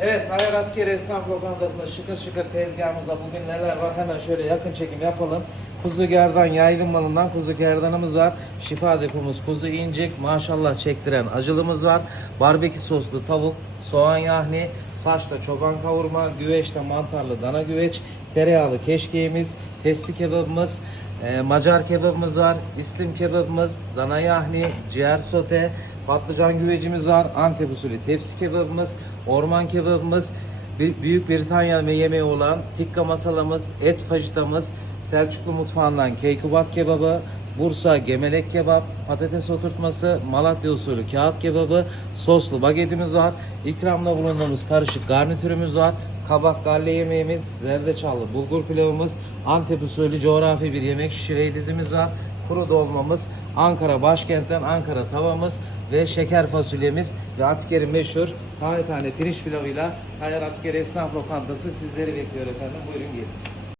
Evet, Hayal Atkere Esnaf Lokantası'nda şıkır şıkır tezgahımızda bugün neler var hemen şöyle yakın çekim yapalım. Kuzu gerdan yaylım malından kuzu gerdanımız var. Şifa depomuz kuzu incik. Maşallah çektiren acılımız var. Barbekü soslu tavuk, soğan yahni, saçta çoban kavurma, güveçte mantarlı dana güveç, tereyağlı keşkeğimiz, testi kebabımız, e, Macar kebabımız var, İslim kebabımız, dana yahni, ciğer sote, patlıcan güvecimiz var, Antep usulü tepsi kebabımız, orman kebabımız, bir, Büyük Britanya yemeği olan tikka masalamız, et fajitamız, Selçuklu mutfağından keykubat kebabı, Bursa gemelek kebap, patates oturtması, Malatya usulü kağıt kebabı, soslu bagetimiz var. İkramda bulunduğumuz karışık garnitürümüz var. Kabak galle yemeğimiz, zerdeçallı bulgur pilavımız, Antep usulü coğrafi bir yemek şive dizimiz var. Kuru dolmamız, Ankara başkentten Ankara tavamız ve şeker fasulyemiz ve Atker'in meşhur tane tane pirinç pilavıyla Hayal Atker Esnaf Lokantası sizleri bekliyor efendim. Buyurun gelin.